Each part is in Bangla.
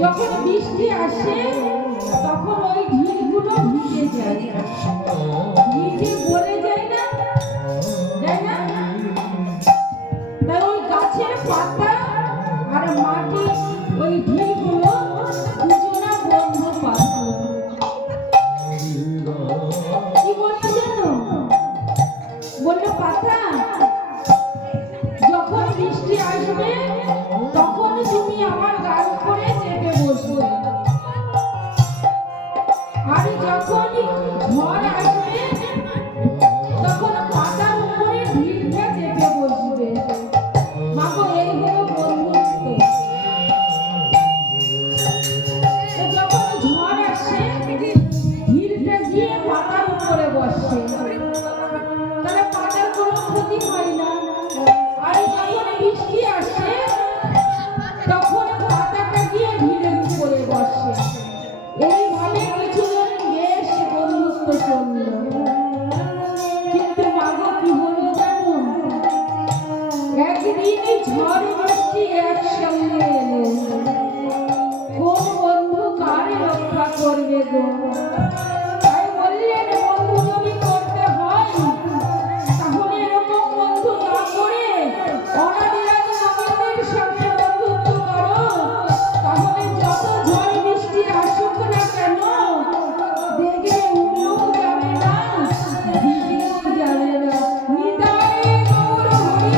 যখন বৃষ্টি আসে তখন ওই ঢিলগুলো ভিজে যায়, ভিজে পড়ে যায় না, তাই না? তাই ওই গাছের পাতা আর মাটি ওই ঢিলগুলো দুজনা বন্ধু পাত। কি বললো জানো? বললো পাতা যখন বৃষ্টি আসবে তখন তুমি আমার গাল করে চেপে বসবে, আর যখন ঝড় আসবে তখন পাতার উপরে ঢিলটা চেপে বসবে। মাগো এই হলো বন্ধুত্ব। যখন ঝড় আসে ঢিলটা গিয়ে পাতার উপরে বসে, তাহলে পাতার কোনো ক্ষতি হয় না। আর যখন বৃষ্টি আসে তখন পাতাটা গিয়ে ঢিলের উপরে বসে। এইভাবে কিছুজন বেশ বন্ধুত্ব করল। কিন্তু মাগো কি হলো জানো? একদিন ঝড় বৃষ্টি একসঙ্গে এলো, কোন বন্ধু কার রক্ষা করবে গো? তাই বললেন বন্ধু যদি করতে হয় তাহলে এরকম বন্ধু না করে অনাদিরাজ আমাদের সঙ্গে বন্ধুত্ব করো। তাহলে যত ঝড় বৃষ্টি আসুক না কেন দেখবে উড়েও যাবে না, ভিজেও যাবে না। নিতাই গৌর হরি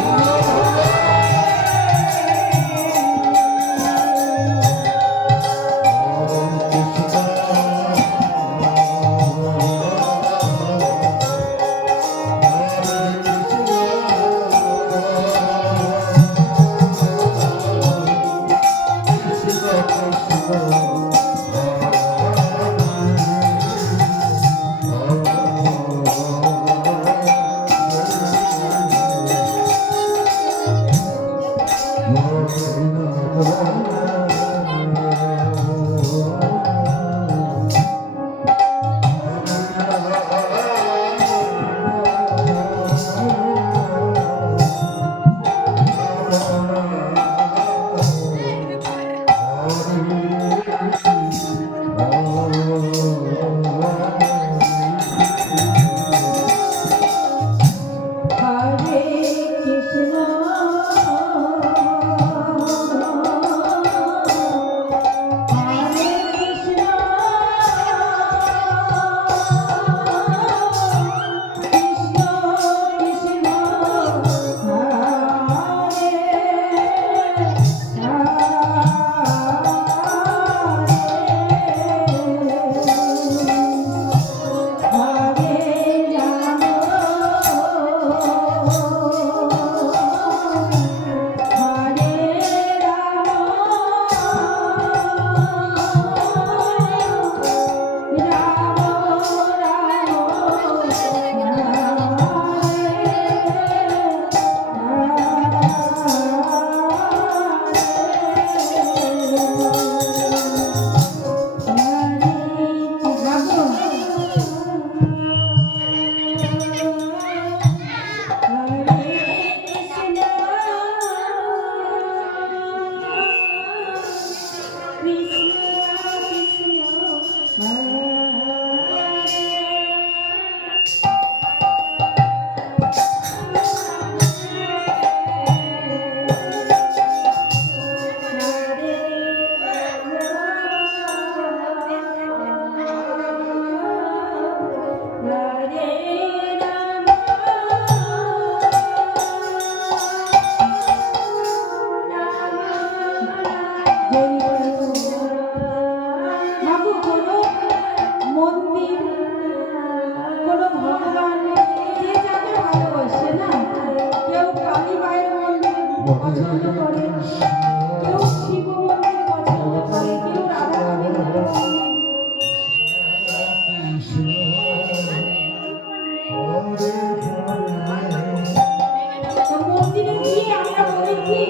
কি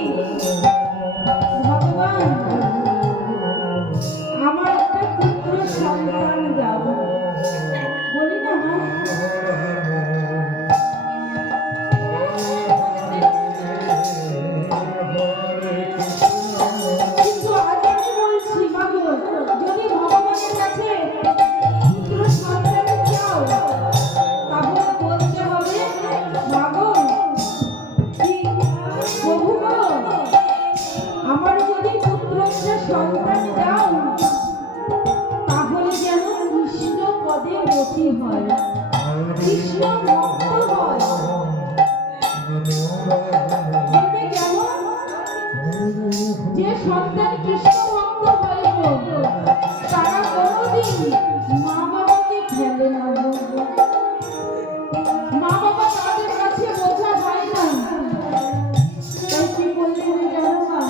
ভগবান আমার একটা পুত্র সন্তান দাও, বলি না মা। কিন্তু আজ আমি বলছি মাগো, যদি ভগবানের কাছে পুত্র সন্তান চাও তাহলে বলতে হবে মাগো কি প্রভু গো, আমার যদি পুত্রকে সন্তান দাও তাহলে যেন কৃষ্ণ পদে গতি হয়, কৃষ্ণ ভক্ত হয়। বলতে কেমন? যে সন্তান কৃষ্ণ ভক্ত হয় গো, তারা কোনোদিন মা বাবাকে ফেলে না গো। মা বাবা তাদের কাছে বোঝা হয় না। তাই কি বললেন জানো মা?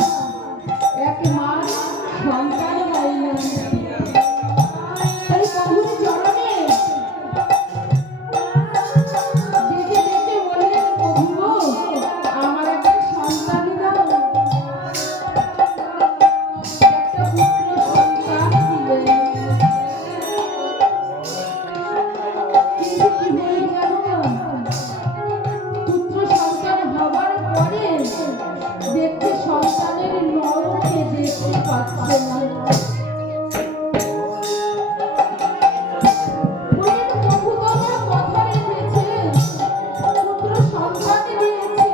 এক মা সন্তান হয় না। তাই প্রভুর চরণে যেতে যেতে বললেন প্রভু গো, আমার একটা সন্তান দাও। একটা পুত্র সন্তান দিলেন। কিন্তু কি হয়ে গেল না? পুত্র সন্তান হবার পরে দেখতে সন্তানের নয়নকে দেখতে পাচ্ছে না। বললেন প্রভু তো আমার কথা রেখেছে, পুত্র সন্তান দিয়েছে,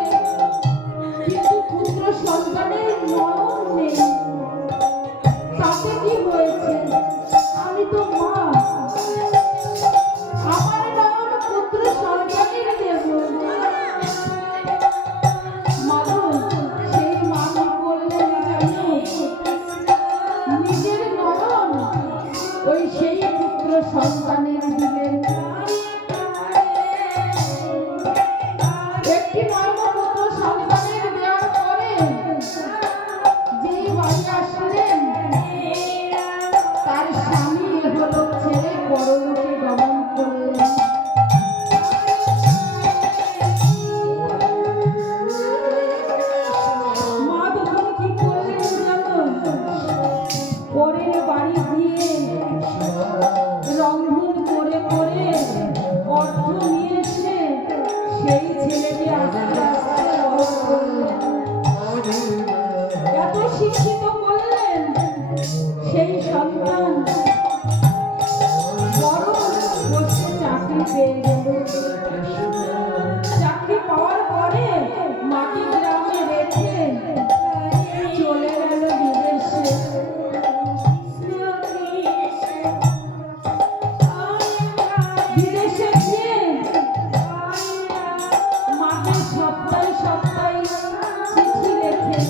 কিন্তু পুত্র সন্তানের নয়ন নেই। তাতে কি হয়েছে? আমি তো মা, আমার নয়ন পুত্র সন্তানের দেব। মাগো, সেই মা কি করলেন জানো? নিজের নয়ন ওই সেই পুত্র সন্তানের দিলেন। একটি নয়ন পুত্র সন্তানের দেওয়ার পরে যেই বাড়ি আসলেন, তার স্বামী এহলোক ছেড়ে পরলোকে গমন করলেন। মা তখন কি করলেন জানো? পরের বাড়ি গিয়ে রন্ধন করে করে অর্থ নিয়ে এসে সেই ছেলেকে আস্তে আস্তে বড় করলেন। এত শিক্ষিত করলেন, সেই সন্তান বড় বসে চাকরি পেয়ে গেল। চাকরি পাওয়ার পরে মাটি গ্রামে রেখে চলে গেল বিদেশে। বিদেশে গিয়ে মাকে সপ্তাহে সপ্তাহে চিঠি লেখে,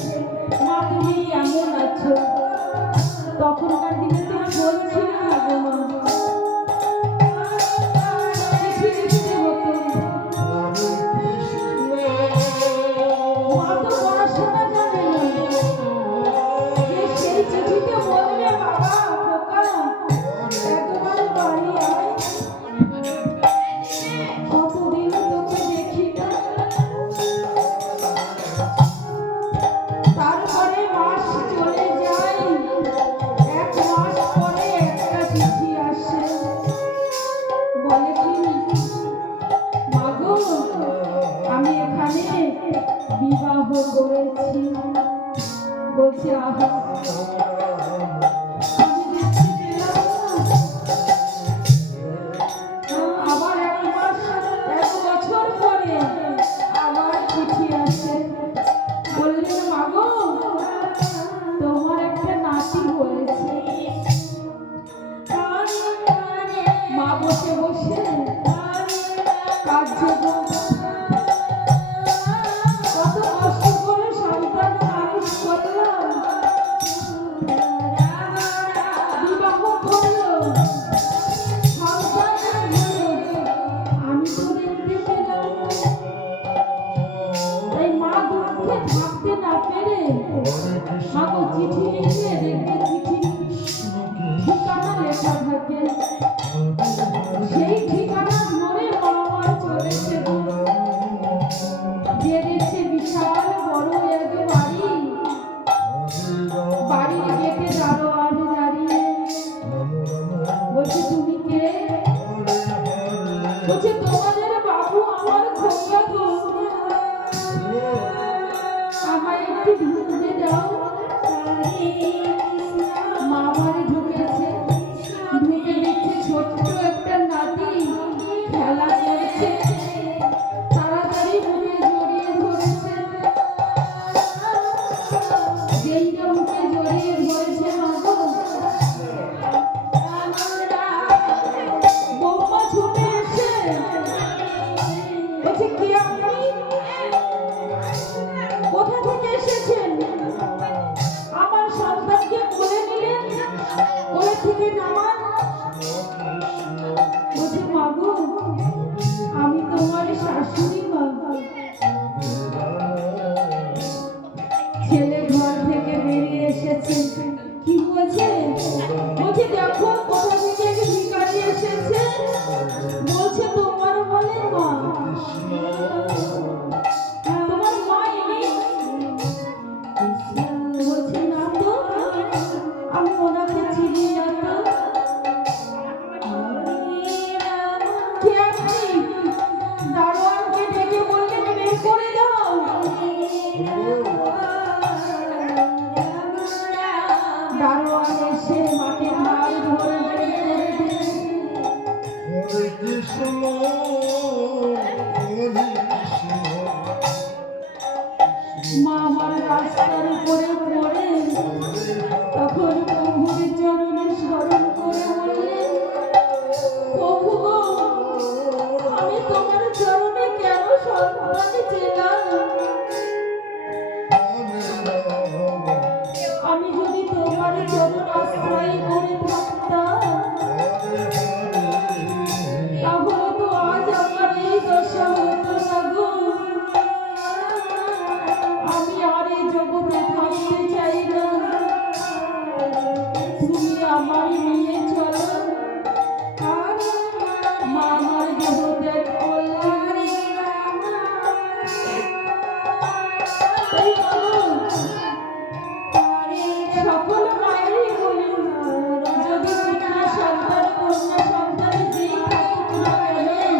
মা তুমি কেমন আছো? তখনকার দিনে তো ফোন ছিল না গো মা, চিঠি লিখতে হতো। মা তো পড়াশোনা জানে না, যে সেই চিঠিতে বলবে বাবা খোকা একবার বাড়ি আয়, কতদিন তোকে দেখি না। তারপরে মাস চলে যায়, এক মাস পরে একটা চিঠি আসে, বলে কি মাগো আমি এখানে বিবাহ করেছি। বলছে আহা, আমি দেখতে পেলাম না। আবার এক মাস এক বছর পরে আবার চিঠি আসে, বললেন মাগো তোমার একটা নাতি হয়েছে। মা বসে বসে কাঁদছে গো। কত কষ্ট করে সন্তান মানুষ করলাম, বিবাহ করলো, সন্তান হলো, আমি তো দেখতে পেলাম না। তাই মা দুঃখে থাকতে না পেরে মাগো চিঠি লিখে দেখবে চিঠি ঠিকানা লেখা থাকে, সেই রে বলছে তোমাদের বাবু আমার খোকা গো আমায় একটু ঢুকতে দাও মা আমারে ঢুকেছে ঢুকে দেখছে ছোট্ট একটা নাতি খেলা করছে তাড়াতাড়ি মুখে জড়িয়ে ধরেছে যেইটা মুখে জড়িয়ে ধরেছে মাগো বৌমা ছুটে এসে বলছে কে আপনি কোথা থেকে এসেছেন আমার সন্তানকে কোলে নিলেন কোলে থেকে নামান বলছে মাগো আমি তোমার শাশুড়ি মা ছেলে ঘর থেকে বেরিয়ে এসেছে কি বলছে বলছে দেখো কোথা থেকে এক ভিখারি এসেছে বলছে তোমার বলে মা তোমার মা এনে বলছে না তো আমি ওনাকে চিনি না তো কে আপনি দারোয়ানকে ডেকে বললেন বের করে দাও দারোয়ান এসে মাকে হাত ধরে বের করে দিলেন হরে কৃষ্ণ হরে কৃষ্ণ মা আমার রাস্তার উপরে পড়ে তখন প্রভুর চরণে স্মরণ করে বললেন প্রভু গো আমি তোমার চরণে কেন সন্তান ছিলাম আমি যদি তোমার চরণ আশ্রয় করে থাকতাম তাহলে তো আজ আমার এই দশা হতো না গো আমি আর এই জগতে থাকতে চাই না তুমি আমার নিয়ে চলো মা আমার দেহ ত্যাগ করলেন তাই বলো সকল মায়েরই বলি যদি পুত্র সন্তান কন্যা সন্তান যেই থাকুক না কেন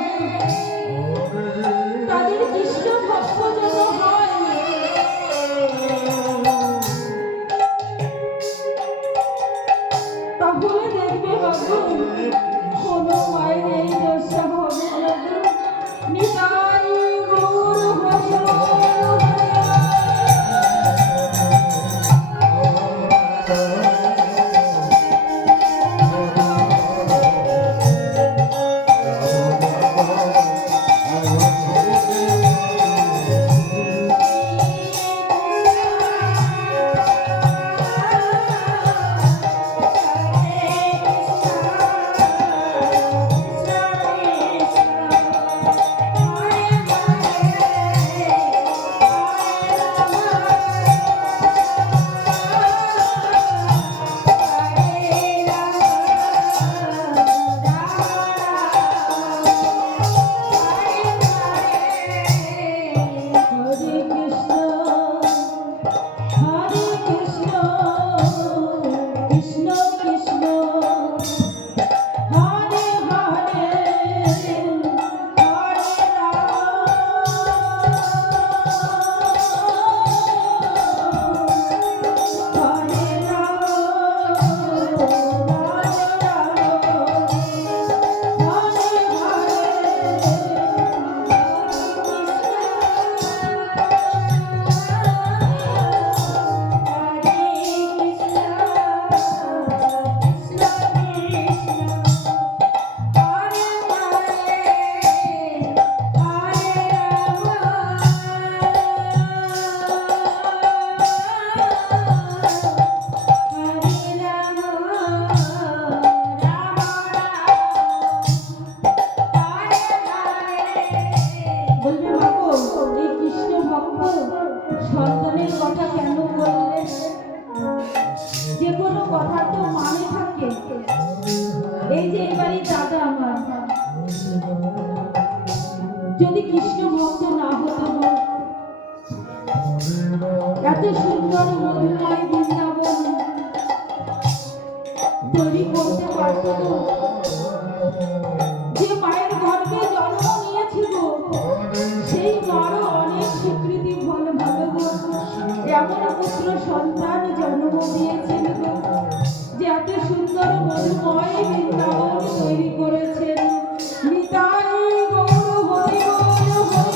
তাদের কৃষ্ণ ভক্ত যেন হয় তাহলে দেখবে বাবু কোনো মায়ের এই দশা হবে না নিতাই গৌর হরি যদি কৃষ্ণ ভক্ত না হতো এত সুন্দর মধুময় বৃন্দাবন তৈরি করতে পারত যে মায়ের গর্ভে জন্ম নিয়েছিল সেই মারও অনেক স্বীকৃতি ভালো ভালো গো এমন পুত্র সন্তান জন্ম দিয়েছিল গো যে এত সুন্দর মধুময় বৃন্দাবন তৈরি করেছেন নিতাই গৌর হরি বল হরি বল।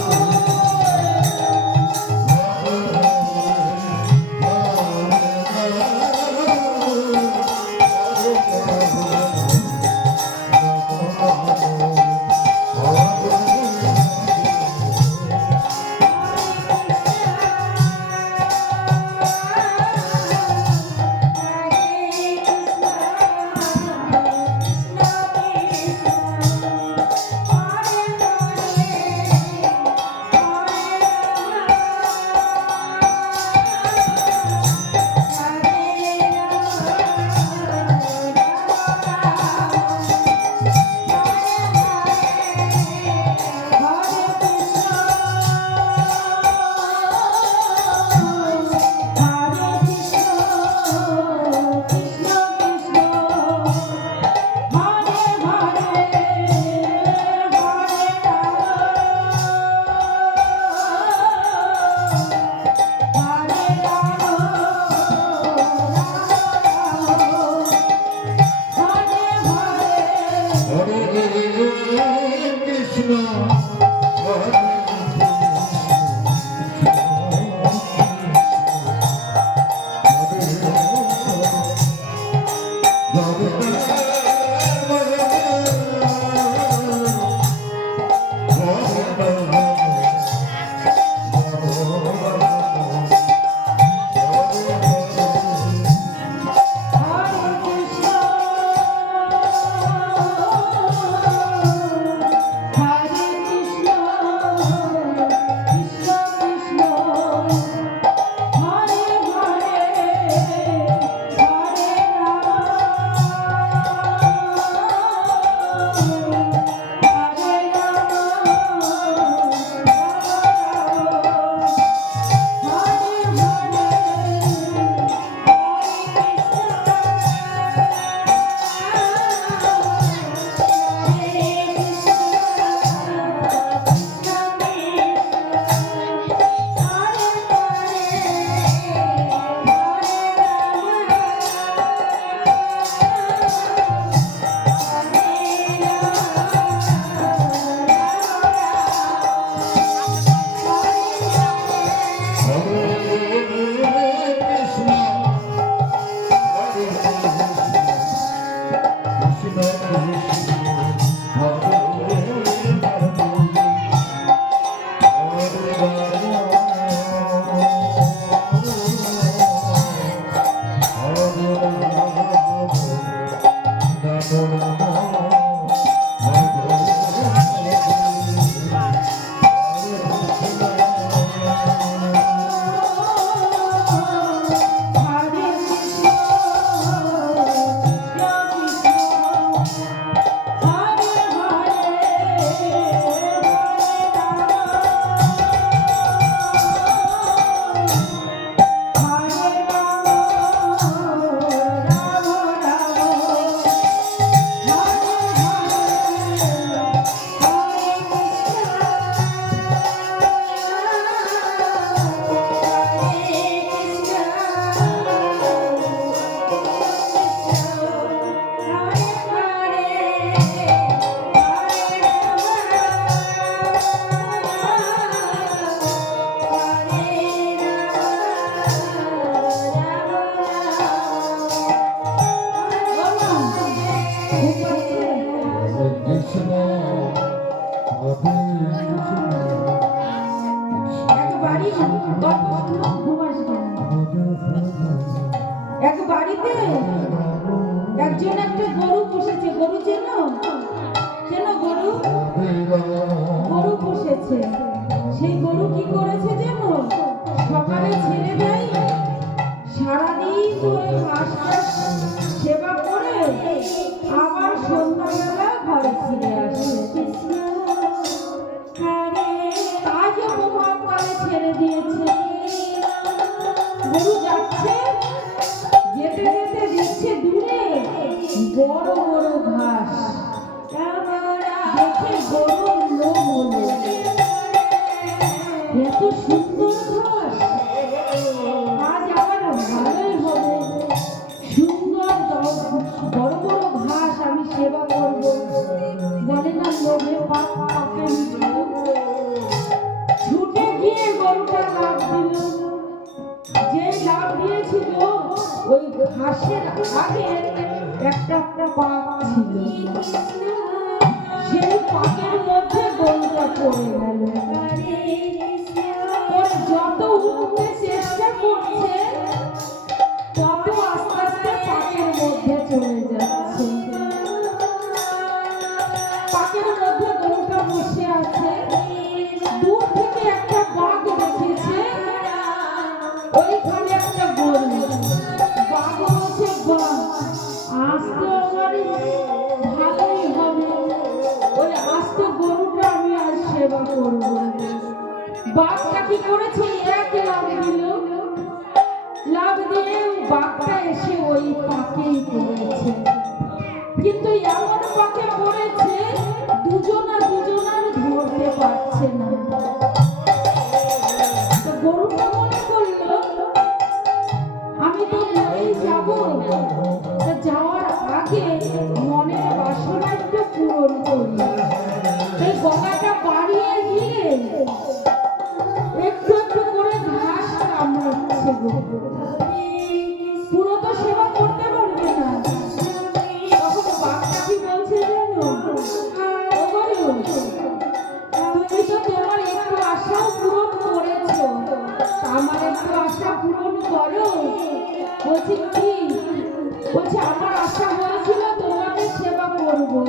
এক বাড়িতে একজন একটা গরু পুষেছে। গরু চেনো? চেনো গরু? গরু পুষেছে। সেই গরু কি করেছে জানো? সকালে ছেড়ে দেয়, সারাদিন ধরে ঘাস টাস সেবা করে আবার সন্ধ্যাবেলা ঘরে ফিরে আসে। আজও প্রভাতকালে ছেড়ে দিয়েছে। গরু যাচ্ছে, যেতে যেতে দেখছে দূরে বড় বড় ঘাস। গরুর লোম হলো। এত সুন্দর ঘাস, আজ আমার ভালোই হবে। সুন্দর বড় বড় ঘাস আমি সেবা করব। বলে না লোভে পাপ পাপে মৃত্যু। ছুটে গিয়ে গরুটা লাফ দিল। যে লাফ দিয়েছিল ওই ঘাসের আগে একটা পাক ছিল। সেই পাকের মধ্যে গরুটা পড়ে গেল। ওর যত উঠতে চেষ্টা করছে তত আস্তে আস্তে পাকের মধ্যে চলে যাচ্ছে। পাকের মধ্যে গরুটা বসে আছে। দূর থেকে একটা বাঘ দেখেছে ওইখানে একটা গরু। বাঘ বলছে, বাঘ আজ তো আমার ভালোই হবে। বলে আজ তো গরুটা আমি আজ সেবা করবো। বাঘটা কি করেছে, এক লাফ দিল। লাফ দিয়ে বাঘটা এসে ওই পাকেই পড়েছে। কিন্তু এমন পাকে পড়েছে দুজনার ধরতে পারছে না। তো গরুটা মনে করলো আমি তো মরেই যাব, তা যাওয়ার আগে মনের বাসনা একটু পূরণ করি। এই গলাটা বাড়িয়ে গিয়ে একটু একটু করে ঘাস কামড়াচ্ছে। পুরো তো সেবা করতে পারবে না। তখন বাঘটা কি বলছে জানো, ও গরু, তুমি তো তোমার একটু আশাও পূরণ করেছো, আমার একটু আশা পূরণ করো। বলছি কি? বলছে আমার আশা হয়েছিল তোমাকে সেবা করবো,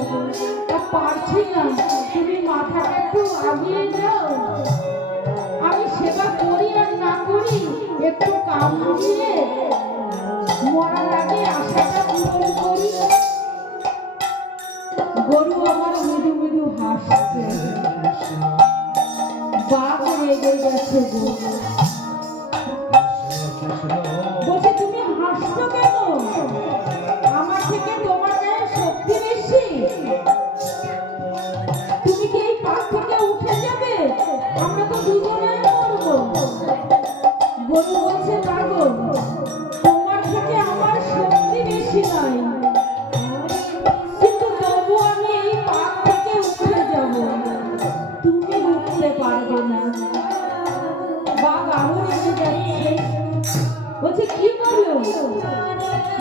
তা পারছি না। তুমি মাথাটা একটু আগিয়ে যাও, আমি সেবা করি আর না করি একটু কামড়িয়ে মরার আগে আশাটা পূরণ করি। গরু আমার মৃদু মৃদু হাসছে। বাঘ রেগে গেছে। বলছে তুমি হাসছো কেন? আমার থেকে তোমার গায়ে শক্তি বেশি? তুমি কি এই পাক থেকে উঠে যাবে? আমরা তো দুজনেই মরবো। গরু বলছে না গো, তোমার থেকে আমার শক্তি বেশি নয়, কিন্তু তবু আমি এই পাক থেকে উঠে যাব, তুমি উঠতে পারবে না। বাঘ আরো রেগে যাচ্ছে। বলছে কি বলো?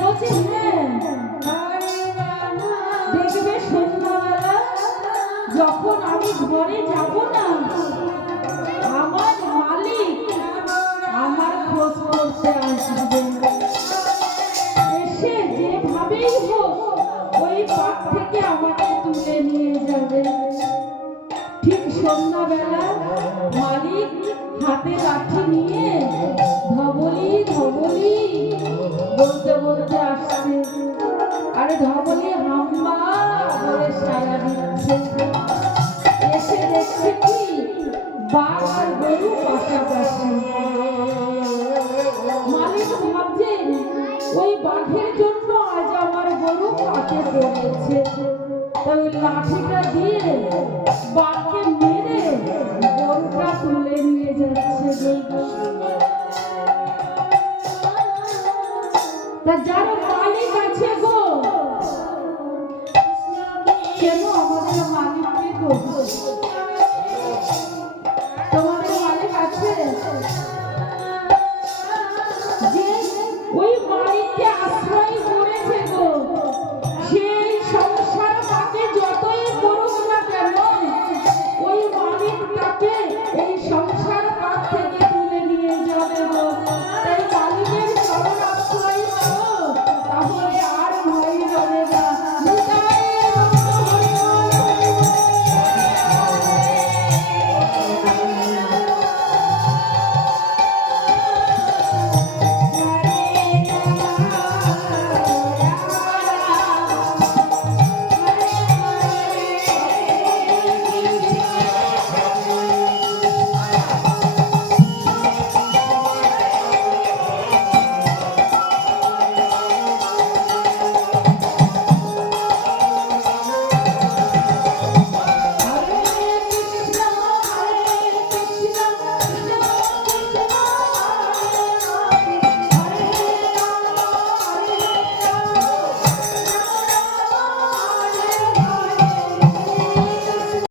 বলছে হ্যাঁ, দেখবে সন্ধ্যাবেলা যখন আমি ঘরে যাব না, আমার মালিক আমার খোঁজ করতে আসবে। এসে যেভাবেই হোক ওই পাক থেকে আমাকে তুলে নিয়ে যাবে। ঠিক সন্ধ্যাবেলা মালিক হাতে লাঠি নিয়ে ধবলি ধবলি বলতে বলতে আসছে। আরে ধবলি হাম্বা বলে সারা দিচ্ছে। এসে দেখছে কি বাঘ আর গরু পাশাপাশি। মালিক ভাবছেন ওই বাঘের জন্য আজ আমার গরু পাশে পড়েছে। তাই ওই লাঠিটা দিয়ে বাঘকে মেরে গরুটা তুলে নিয়ে যাচ্ছে। তা যার মালিক আছে গো, কেন আমাদের মালিককে গো